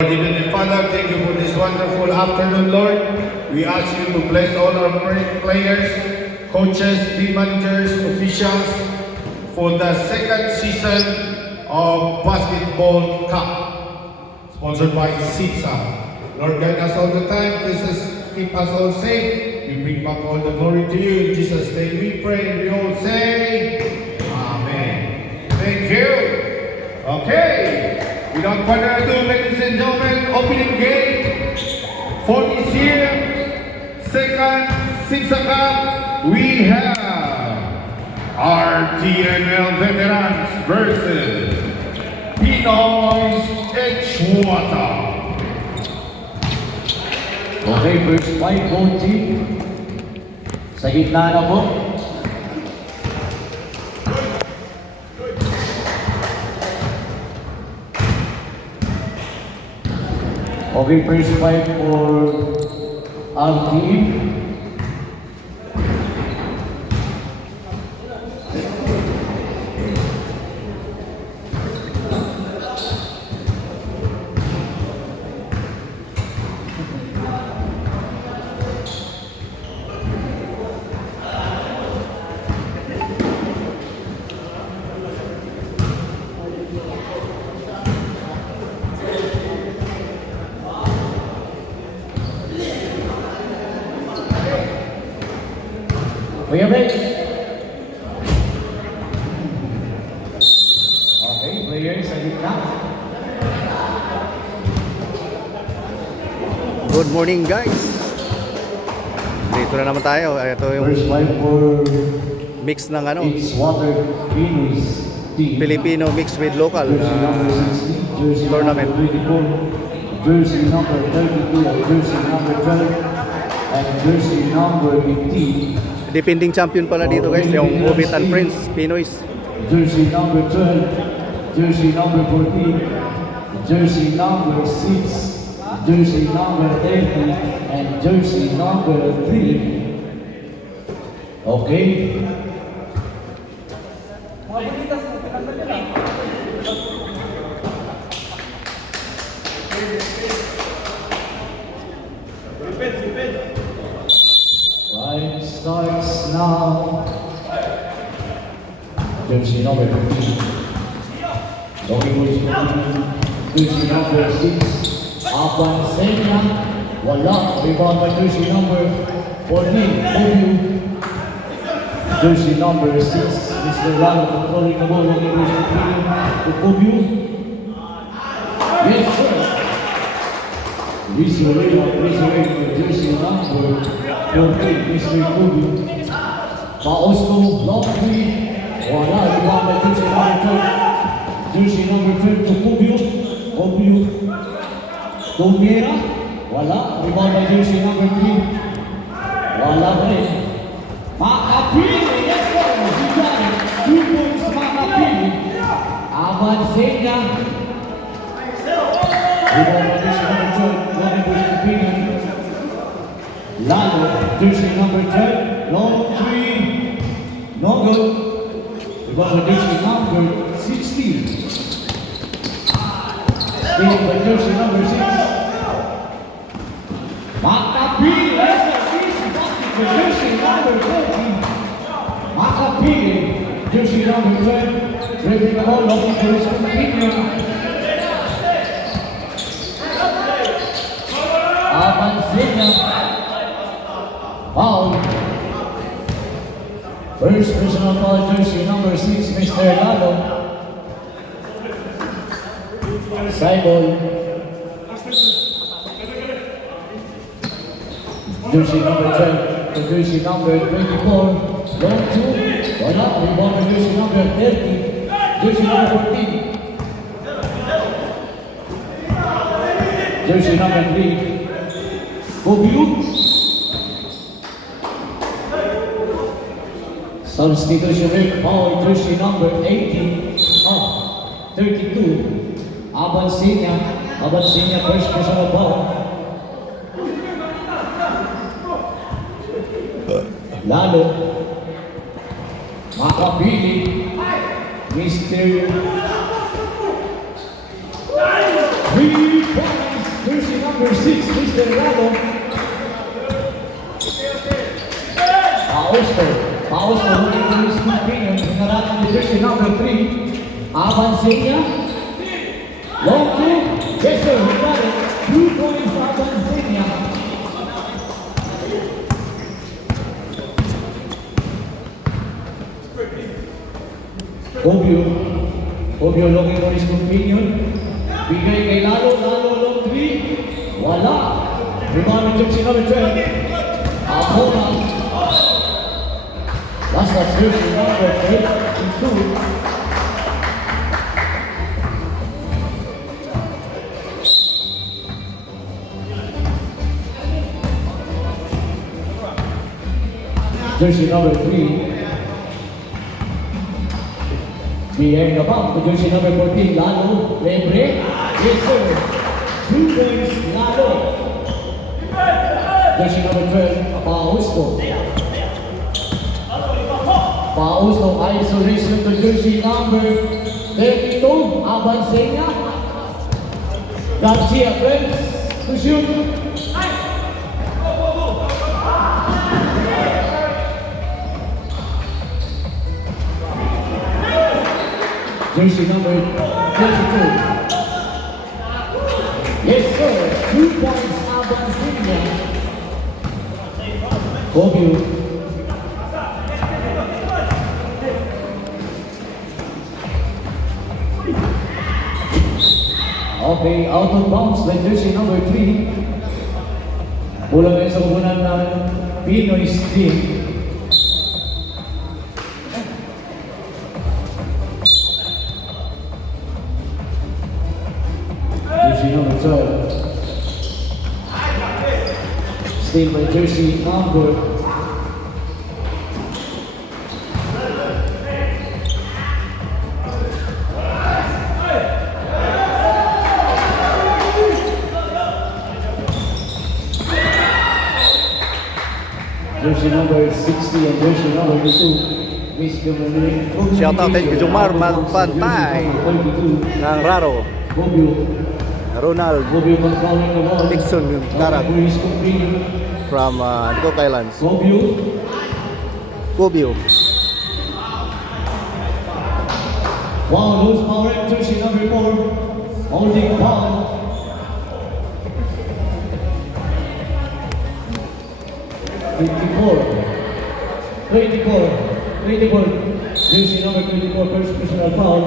Heavenly Father, thank you for this wonderful afternoon, Lord. We ask you to bless all our players, coaches, team managers, officials for the second season of Basketball Cup, sponsored by SIPSA. Lord, guide us all the time. Jesus, keep us all safe. We bring back all the glory to you. In Jesus' name we pray and we all say, Amen. Thank you. Okay. Without further ado, ladies and gentlemen, opening game for this year, second SIPSA Cup, we have our TNL veterans versus Pinoy's Edgewater. Okay, first fight, both team. Sa gitna na po. Okay, first fight for our team. Kuya Bex. Okay, players sa gitna. Good morning, guys. Dito na naman tayo. Ito yung First fight for mix ng Edgewater Pinoy's team. Filipino mix with local Jersey number 16, jersey tournament. number 24, jersey number 32, jersey number 12, and jersey number 15. Defending champion pala dito, guys, yung Ubit and Friends Pinoys. Jersey number 12, jersey number 14, jersey number 6, jersey number 30, and jersey number 3. Okay. Time starts now. Jersey number 15. Doggy boys jersey number 6. Abansenya. Wala. Rebound by jersey number 14. Obu. Jersey number 6. Mr. Lalo controlling the ball. Doggy boys to Obu. Yes, sir. Rizzo jersey number 14, Mr. Kubi. Paosko, long three. Wala, rebound by jersey number 12. Jersey number 12 to Kubio. Tumira. Wala, rebound by jersey number 3. Wala pa rin. Makapili, yes sir. He got it. 2 points, Makapili. Avancenia. Rebound by jersey number 12. Long for Kupili. Lalo, jersey number 12, long three, no good. Rebound by jersey number 16. Steal by jersey number 6. Makapili, yes sir, easy basket by jersey number 14. Makapili, jersey number 12, dribbling the ball, looking for his companion. Avancenia. Foul. First personal foul, jersey number 6, Mr. Lalo. Side ball. Jersey number 12 to jersey number 24. Long two. Wala. Rebound to jersey number 30. Jersey number 14. Jersey number 3. Kobiuk. Substitution rate, foul, jersey number 18, 32, Abansenia, first personal foul. Lalo, Makapili, Mr. 3 points. Abansenia. Long two. Yes, sir. We got it. 2 points Abansenia. Obvio looking for his companion. Bigay kay Lalo long 3. Wala. Rebound ng si number 12. Ahora. Last that's jersey number 32. Jersey number 3. Behind the back to jersey number 14, Lalo, Lebre. Yes, sir. 2 points, Lalo. Jersey number 12, Pausto. Pausto, isolation to jersey number 32, Abansenia. Garcia, friends, to shoot. Jersey number 22. Yes, sir. 2 points, Abansenia. Obvio. Okay, out of bounds by jersey number 3. Bola ngayon sa kubunan ng Pinoy's team. Jersey number 12. Still by jersey number 60 and jersey number 2. Miss Gamaluin. Shoutout kay Jomar Magpantay ng Raro. Ronald Dixon Darat from Cook Islands. Kobio. Wow, loose power and jersey number 4. Holding foul. Jersey number 24, first personal foul.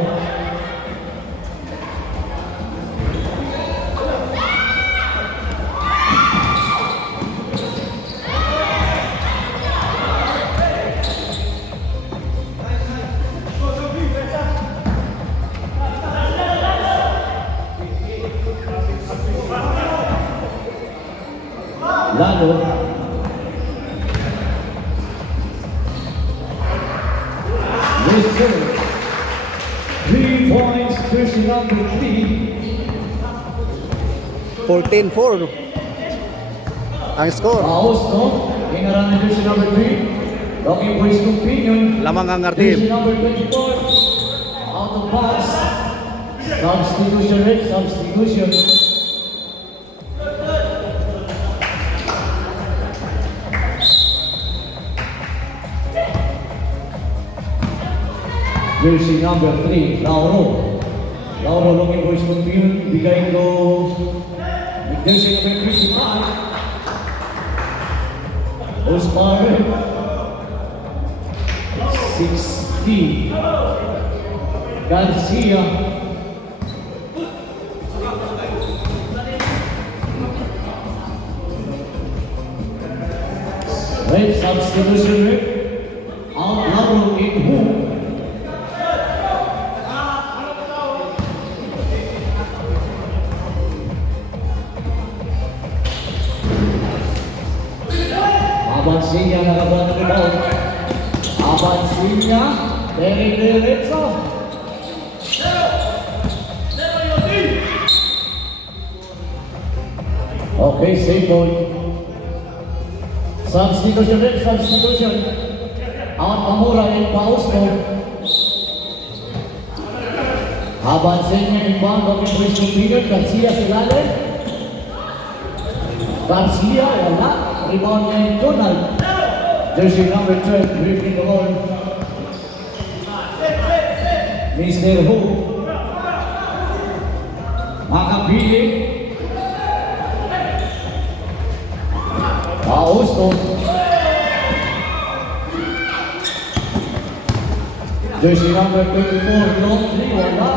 Lalo. Yes, sir. 3 points, jersey number 3. 14-4 ang score. Pausto, inaran ng jersey number 3. Looking for his companion. Lamang ang Jersey team. number 24. Out of bounds. Substitution. Jersey number 3, Lauro looking for his companion. Bigay ko jersey number 55. Osmar 60. Garcia. Red substitution. Out Lauro in hook. Abansenia nakabuhan ng rebound. Abansenia, diretso. Okay, safe ball. Substitution. Out Pamura and Pausto. Abansenia inbound, looking for his companion. Garcia sa ilalim. Garcia, wala. Rebound and Donald. Jersey number 12, gripping the ball. Mr. Who. Napili. Pausto. Jersey number 24, long three, wala.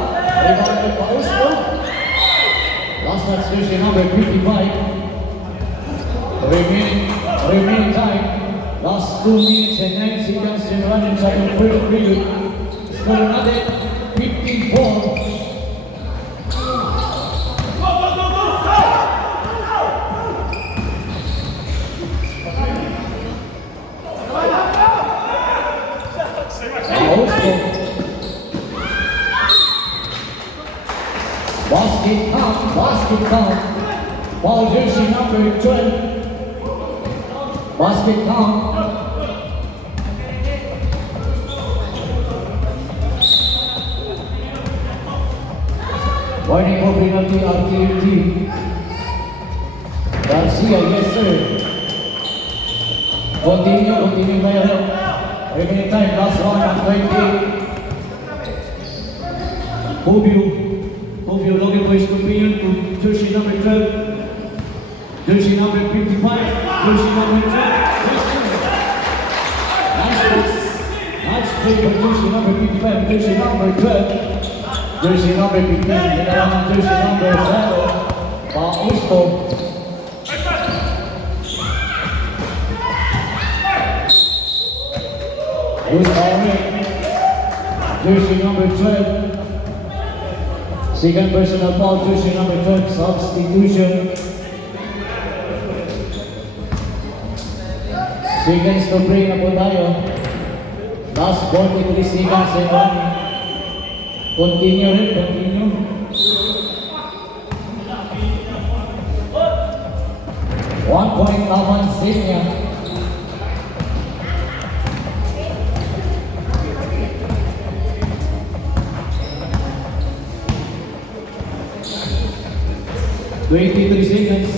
Rebounded Pausto. Last match jersey number 55. Remaining time. Last 2 minutes and 9 seconds remaining inside the first period. Score another 54. Austo. Basket count. Ball jersey number 12. Basket count. Warning for penalty RTM team. Garcia, yes sir. Continue by rep. Remaining time, last round of 28. Rubio looking for his companion to jersey number 12. Jersey number 55. Jersey number 12. Nice play for jersey number 55. Jersey number 12. Jersey number 15. Then jersey number 7. Pausto. Who's away? Jersey number 12. Second personal foul, jersey number 12, substitution. Seconds to play na po tayo. Last 43 seconds and running. Continue. 1 point laban Senya. Twenty-three seconds.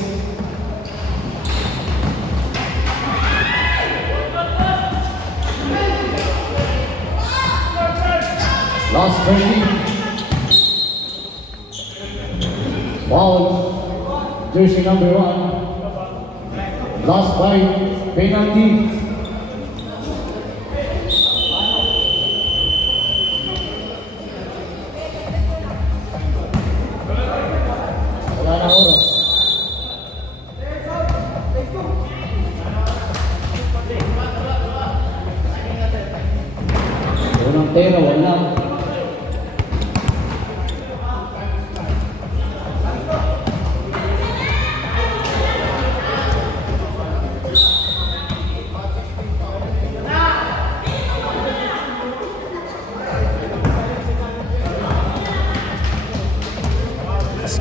Last 30. Foul. Jersey number 1. Last 5. Penalty. Wala na oras. Unang tera, wala.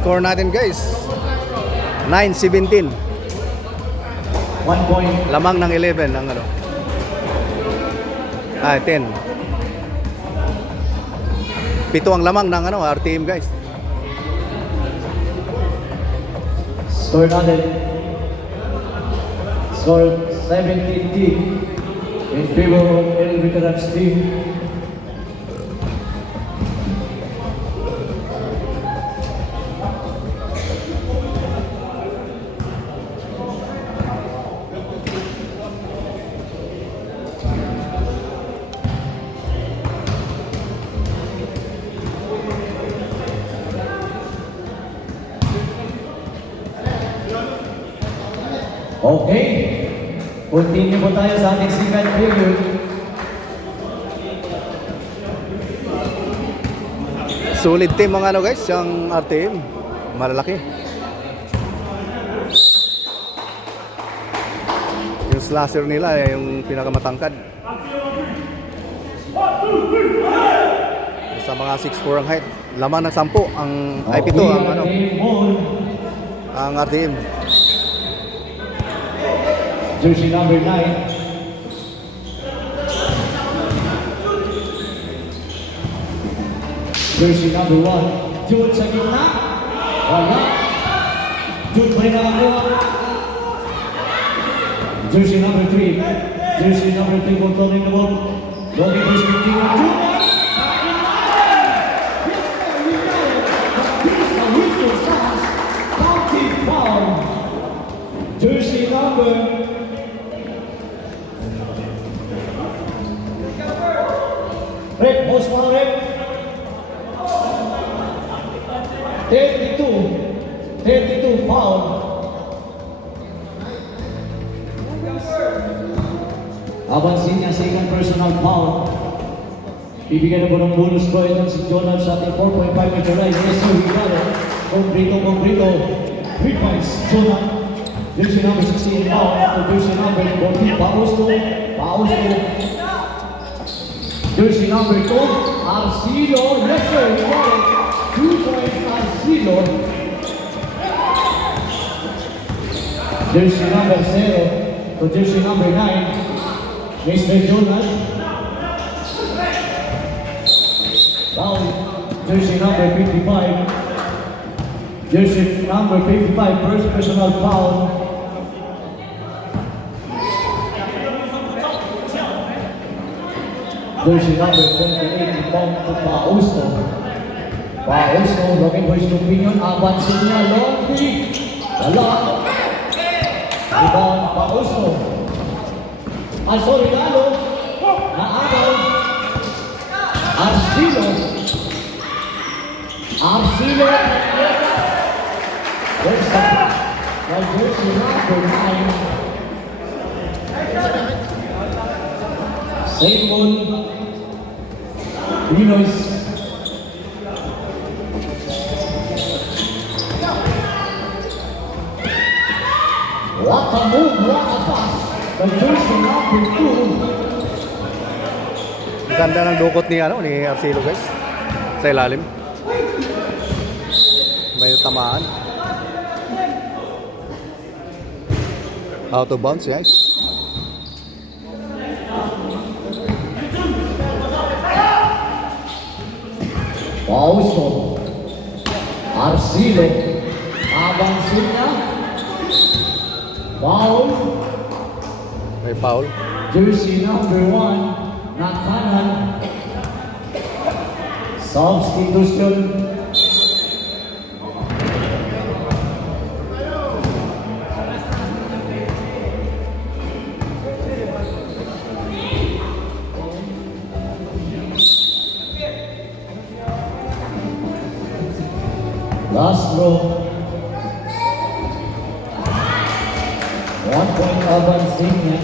Score natin guys. 9-17. 1 point. Lamang ng 11 ang ano. 10. 7 ang lamang ng ano, RTM guys. Score natin. Score 17-10 in favor of El Veterans team. Okay. Continue po tayo sa ating second period. Solid team mga ano guys, yung RTM. Malalaki. Yung slasher nila yung pinakamatangkad. Sa mga 6'4 ang height. Lamang ng 10 ang ay 7 ang ano. Ang RTM. Jersey number 9. Jersey number 1. Jude sa gitna. Wala. Jude pa rin nakakuha. Jersey number 3. Jersey number 3 controlling the ball. Looking for spinning on Jude. Sa gitna. Here's the Wilson Suns. foul. Jersey number 32 foul. Abansin niya second personal foul. Bibigyan na po ng bonus ko itong si Jonathan sa ating 4.5 meter line. Yes sir, we got it. Complete. 3 points, Jonathan. Jersey number 16 foul. Jersey number 14, Pausto. Jersey number 2, Arcilo. Yes sir, we got it. 2 points, Arcilo. Jersey number 0 to jersey number 9, Mr. Jonathan. Foul, jersey number 55. Jersey number 55, first personal foul. Jersey number 28, Pong to Pausto. Looking for his opinion. Abansin niya, long kick. Wala. Rebound, Pausto. Regalo. Naagaw. Arcilo. There's the jersey number 9. Same ball. Pinoy's. What a move, what a pass. The jersey number 2. Ganda ng dukot ni Arcelo guys. Sa ilalim. May tamaan. Out of bounds guys. Pausto. Arcilo. Abansin niya. Foul. May foul. Jersey number 1 na kanan. Substitution. Last row. 1 point Abansin niya.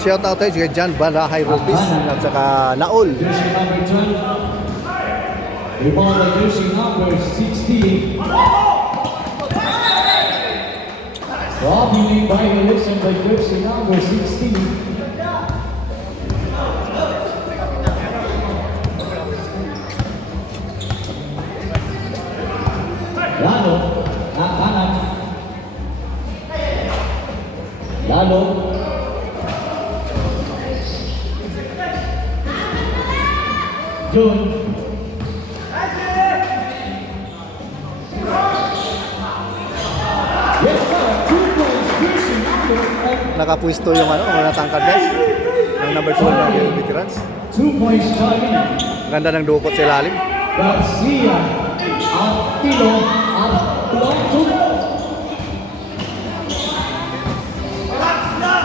Shout out tayo kay John Balahay Rupis at saka Naol. Jersey number 12. Rebound by jersey number 16. Robbing by Wilson by jersey number 16. Lalo, kanan. Lalo. June. Yes sir, 2 points, jersey number. Nakapwesto yung mga tangkad guys. Ng number 12 na yung veterans. 2 points Charlie. Ganda ng dukot sa ilalim. Garcia. Artilo. Artilo.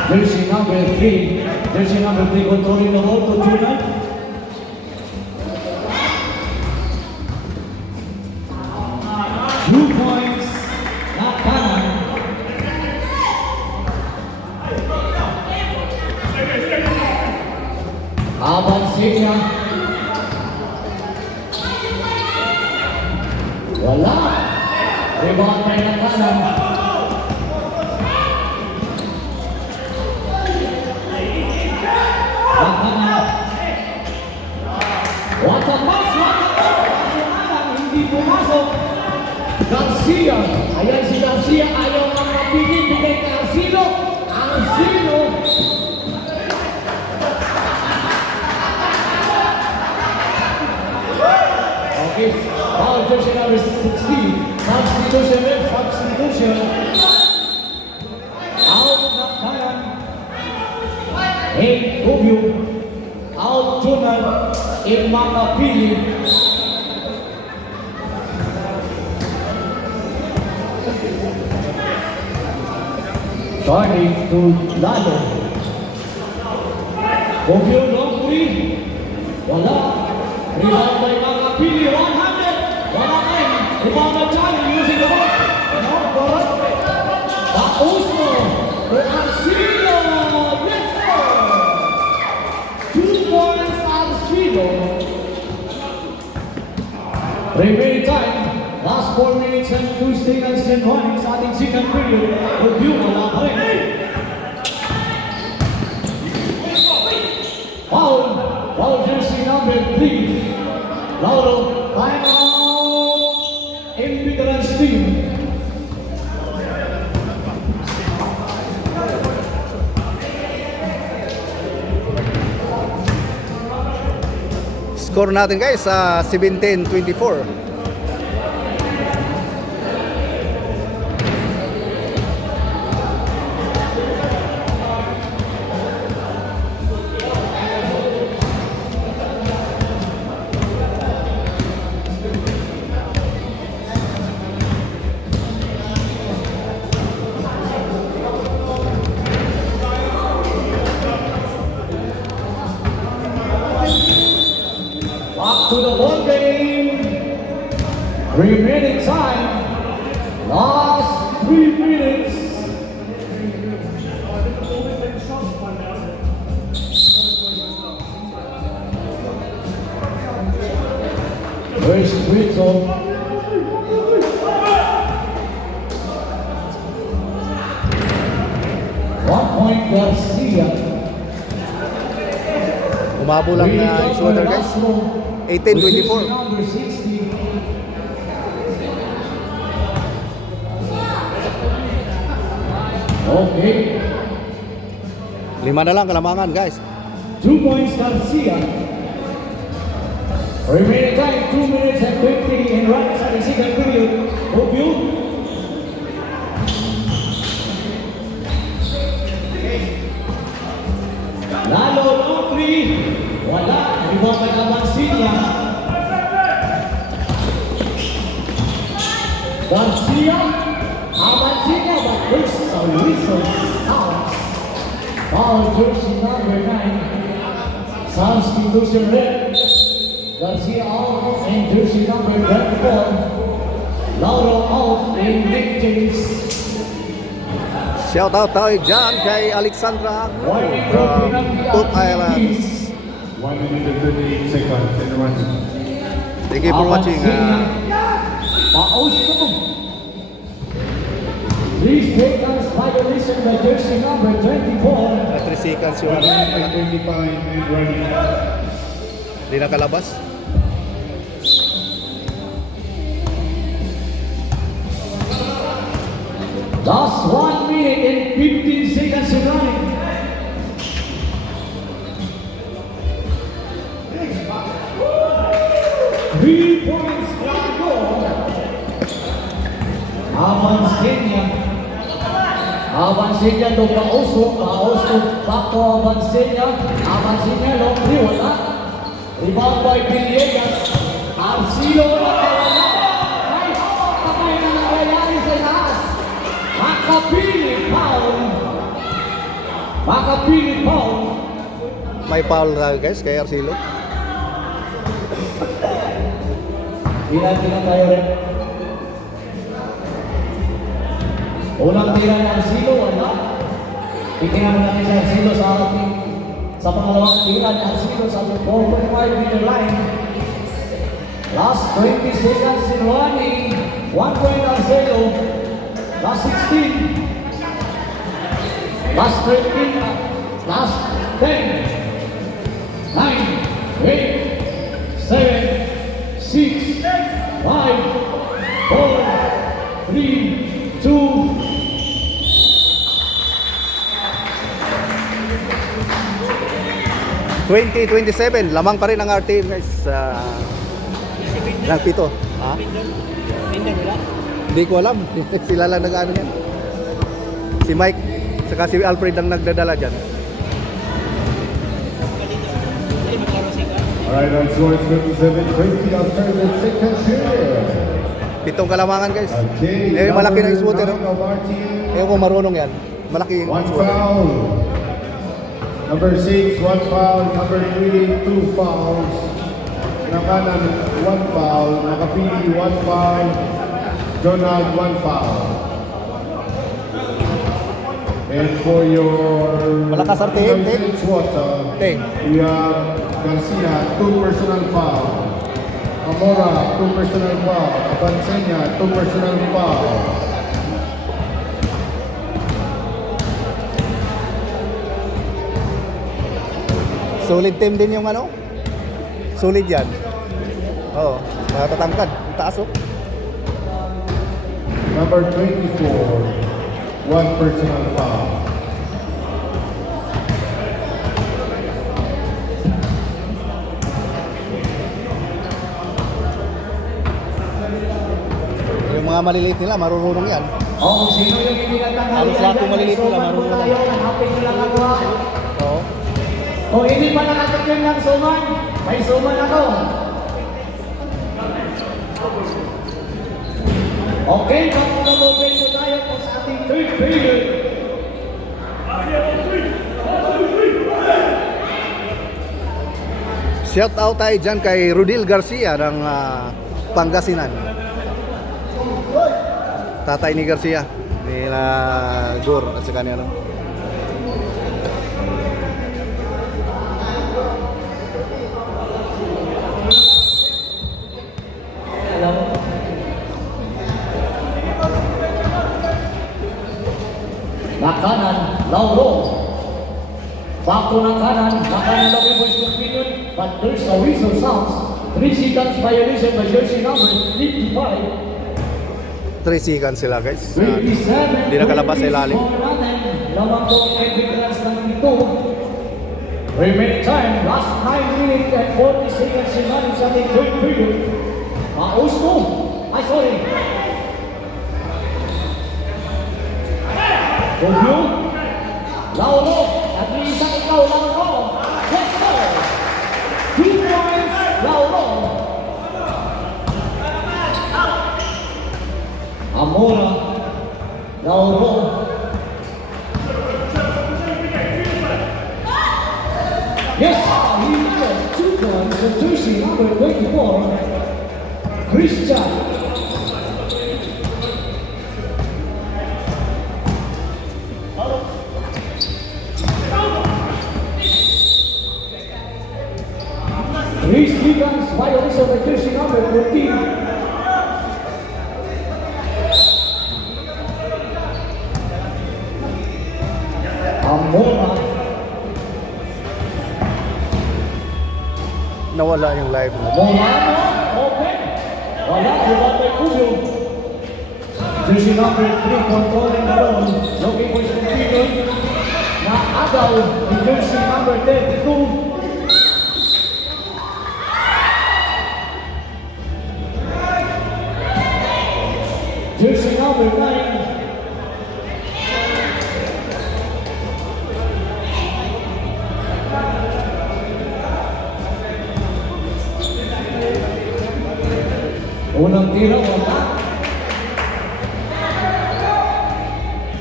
Jersey number 3. Jersey number 3 controlling the ball to Junan. Abansin niya. Wala. Rebound by ng kanan. Ng kanan. What a pass! Hindi pumasok. Garcia. Ayan si Garcia. Ayaw ang mapigil. Bigay kay Arcilo. Arcilo. Okay, foul jersey number 16. Substitution. Out na kanan. Rubio. Out Jonal. Makapili. Turning to Lalo. Bogyo long three. Wala. Rebound by Makapili. 100. Wala kayo. Rebound by Charlie using the ball. No, correct. Pauso. Arcilo. Yes, sir. 2 points Arcilo. Remaining time. Last 4 minutes and 2 seconds and 1 sa ating second period. Bogyo wala pa rin. Foul jersey number 3. Lauro, time out in veterans team. Score natin guys sa 17-24. Back to the ball game. Remaining time. Last 3 minutes. First free throw. One point Garcia. Umabo lang na shooter guys. 18-24. Number 60. Okay. 5 na lang kalamangan guys. 2 points Garcia. Remaining time 2 minutes and 20 in runs at the second period. Rubio. Lalo no 3. Wala. Rebound by Abansinia. Garcia. Abansinia, but there's a whistle sounds. Foul jersey number 9. Substitution red. Garcia out and jersey number 24. Lauro out in victories. Shout out tayo dyan kay Alexandra Agno from Cook Islands. 1 minute and 38 seconds in the run. Thank you for watching. Pausto. 3 seconds violation by jersey number 24. 3 seconds yung 1 minute and 25 and running. Hindi nakalabas. Last 1 minute and 15 seconds in running. Three points Lago. Abansenya to Pauso back to Abansenya. Abansenya long three wala. Rebound by Villegas. Arcilo wala. May hawak pa kayo na nangyayari sa lakas. Makapili foul. May foul na guys kay Arcilo. Tingnan tayo rin. Unang tira ni Arcilo, wala. Tingnan natin si Arcilo sa pangalawang tira ni Arcilo sa 4.5 meter line. Last 20 seconds in running. 1 point Arcelo. Last 16. Last 13. Last 10. 9. 8. 7. 6. 5. 4. 3. 2. (20-27) lamang pa rin ang RTM guys sa nagpito. Ha? Hindi ko alam. Sila lang nag-ano yan. Si Mike saka si Alfred ang nagdadala dyan. Alright, our score is 57-20 after the second period. 7 kalamangan guys. Okay, Eh malaki na yung shooter. round of RTM. Ewan ko marunong yan. malaki yung One foul. Number 6, one foul. Number 3, two fouls. Nakanan, one foul. Nakapili, one foul. Donald, one foul. And for your Malakas ang team, team. Water, Team. we have Garcia, two personal foul. Amora, two personal foul. Abansenya, two personal foul. Solid team din yung ano. Solid yan. Oo, matatangkad. Ang taas oh. Number 24, one personal foul. Yung mga maliliit nila, marurunong yan. Oh, sino yung hindi natanggal? Halos lahat ng maliliit nila, marunong. tayo, hanapin nyo lang ako. Oo. Kung hindi pa nakatikim ng suman, may suman ako. Okay, mag-open po tayo po sa ating third period. Shout out tayo dyan kay Rudil Garcia ng Pangasinan. Tatay ni Garcia. Nila Gor at saka ni ano. Nakanan, Lauro. Bako ng kanan, nakanan lagi boys opinion, but there's a whistle sounds. 3 seconds violation by jersey number 55. 3 seconds sila guys. 27. Hindi nakalabas sa ilalim. Lamang po ang veterans ng ito. Remaining time, last 9 minutes and 40 seconds remaining sa ating third period. Austo. Ay, sorry. Rubio. Lauro. Nag-iisang ikaw, Lauro. Let's go. 2 points, Lauro. Amora. Lauro. Yes, he got 2 points for jersey number 24, Christian. Three seconds violation by jersey number 14. Amora. Nawala yung live mo. Molano, open. Wala, rebound by Cubio. Jersey number 3 controlling the ball. Looking for his computer. Na agaw ni jersey number 32. Jersey number 9. Unang tira, wala.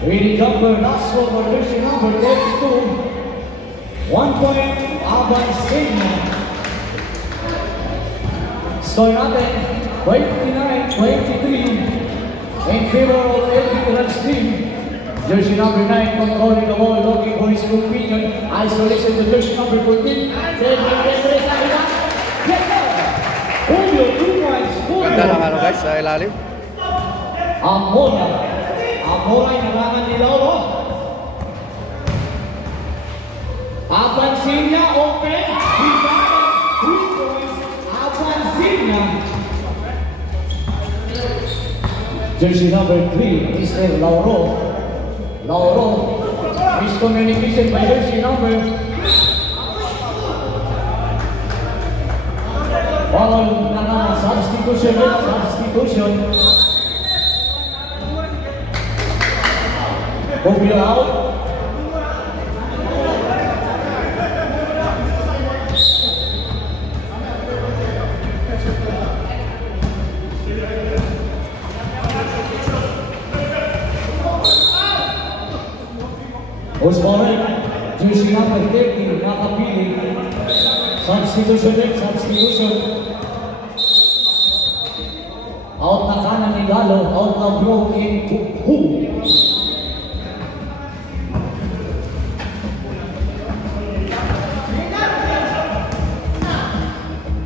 Winning jumper, last one for jersey number 32. 1 point, Aban Sigma. Score natin, 29-23 in favor of El Veterans team. Jersey number 9 controlling the ball, looking for his companion. Isolation to jersey number 14. Yes, sir! Julio, 2 points. Ganda ng ano guys sa ilalim. Amora. Amora ay narangan ni Lauro. Abansinya, open. Rebound, 3 points. Abansinya. Jersey number 3, Mr. Lauro. Lauro. Miscommunication by jersey number. Foul na substitution. Rubio out. Osborne, jersey number 30, nakapili. Substitution ulit, substitution. Out na kanan ni Galo, out na bro in Hu.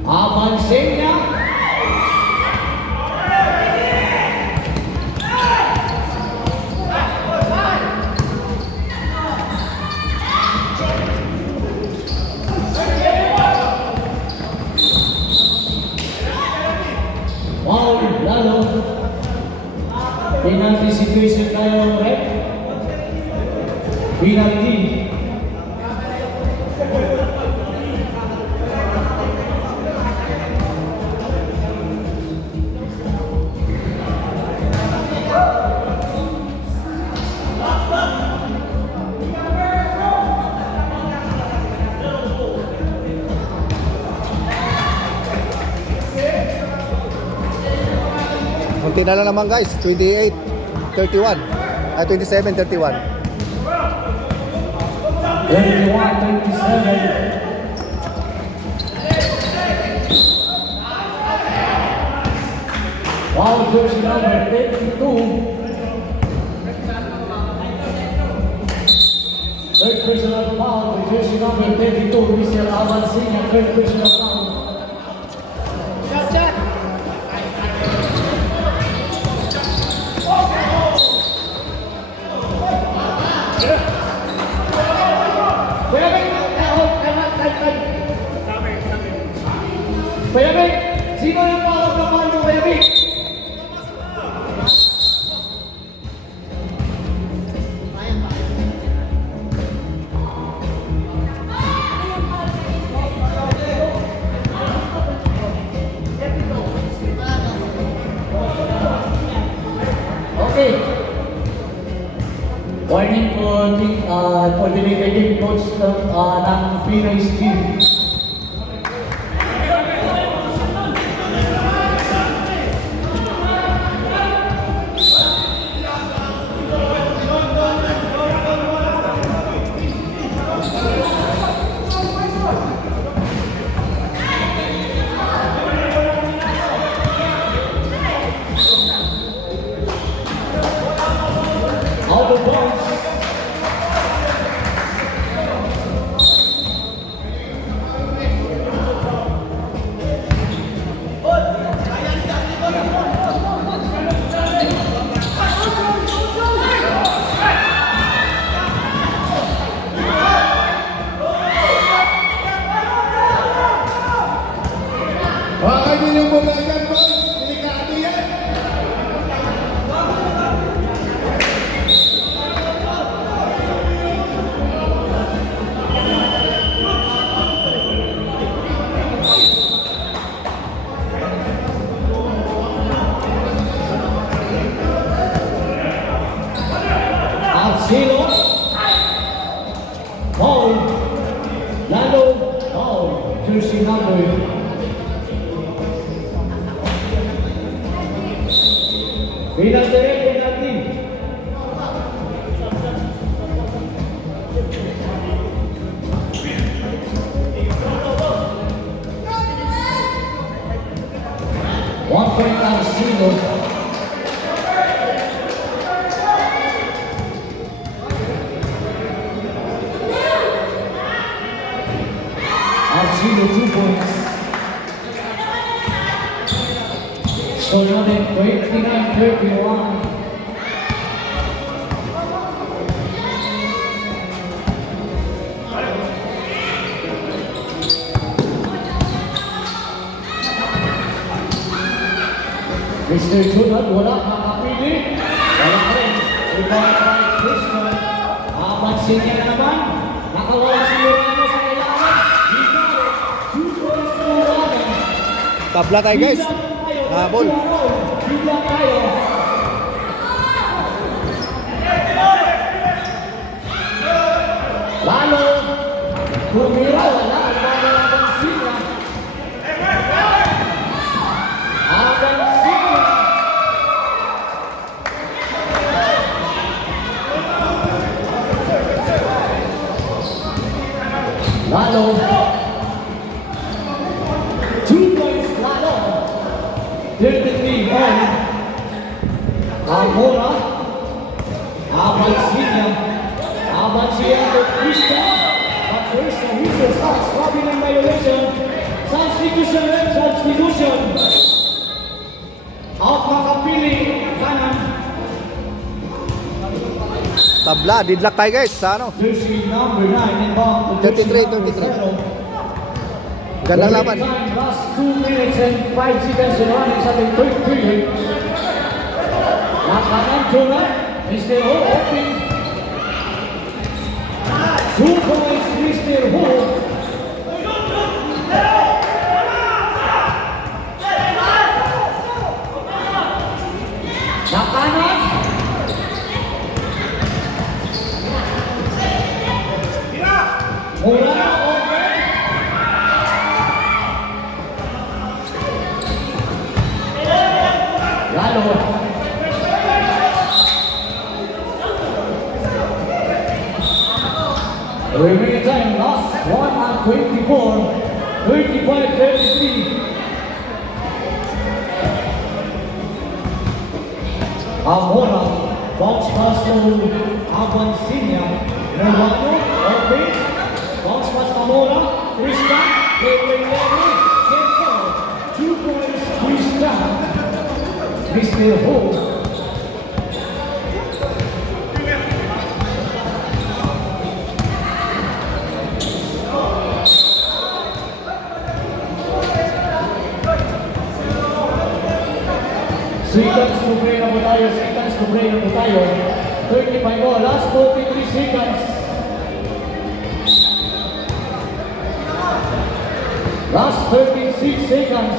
Avancenia. Foul, Lalo. Penalty situation tayo, Red. Penalty. Kunti na lang naman guys, 28, 31. Ay, 27, 31. 21-27. Foul jersey number 32. Third personal foul with jersey number 32, Mr. Avancenia, third personal foul. Bayabik! Sino yung tawag na mando, Bayabik? Okay. Warning for the game coach ng Pinoy team. Out of bounds. Baka nyo yung bumagan, boys. Delikado yan. Silo, Paul, Lalo, Paul, jersey number. Penalty, penalty. One point on Silo. Arcino 2 points. So now then 29-31. Mr. Junot, wala makapili. Wala rin. Rebound by Christian. Abansin niya naman. Nakawala si Lorano sa kailangan. Dito, 2 points to Lorano. Tabla tayo guys. Habol. Biglang tayo. Lalo, tumira, wala. Abansin niya. Abansin niya. Amora, Abansinya, Abansinya to Krista, but there's a whistle starts, stopping in violation, substitution, out makapili, kanan, Tabla, didlock tayo guys sa ano. jersey number 9 inbound to 33. Gandang laban. Last 2 minutes and 5 seconds running sa ating third period. Nakanan Jonah, Mr. Ho open. 2 points, Mr. Ho. Nakanan. Mula open. Lalo. Remaining time, last 1 and 24, 35-33. Amora, bounce pass to Abansinya. Nervano, open. Bounce pass Amora, Krista, play, get foul. 2 points, Krista. Mr. Ho. Seconds to play na po tayo, 35 more, last 43 seconds. Last 36 seconds.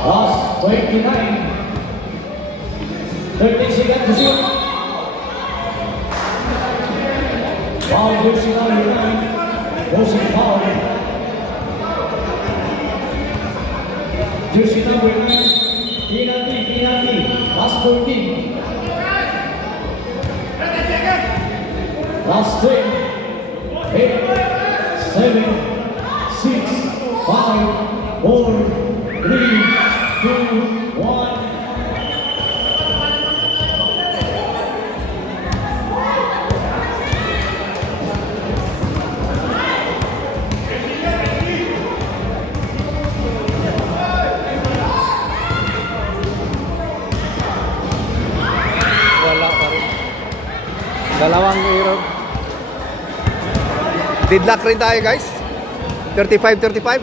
Last 29. 30 seconds to shoot. Foul, jersey number 9. Motion foul. Jersey number 9, penalty, last 14. Last 10, 8, 7, 6, 5, 4, 3, 2, 1. Wala pa rin. Dalawang error. Deadlock rin tayo guys. 35-35.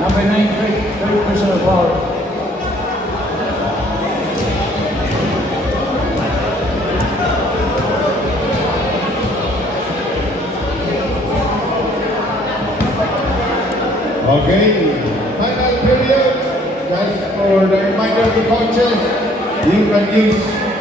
Number 9, third personal foul. Okay, final period. Just for the reminder of the coaches, you can use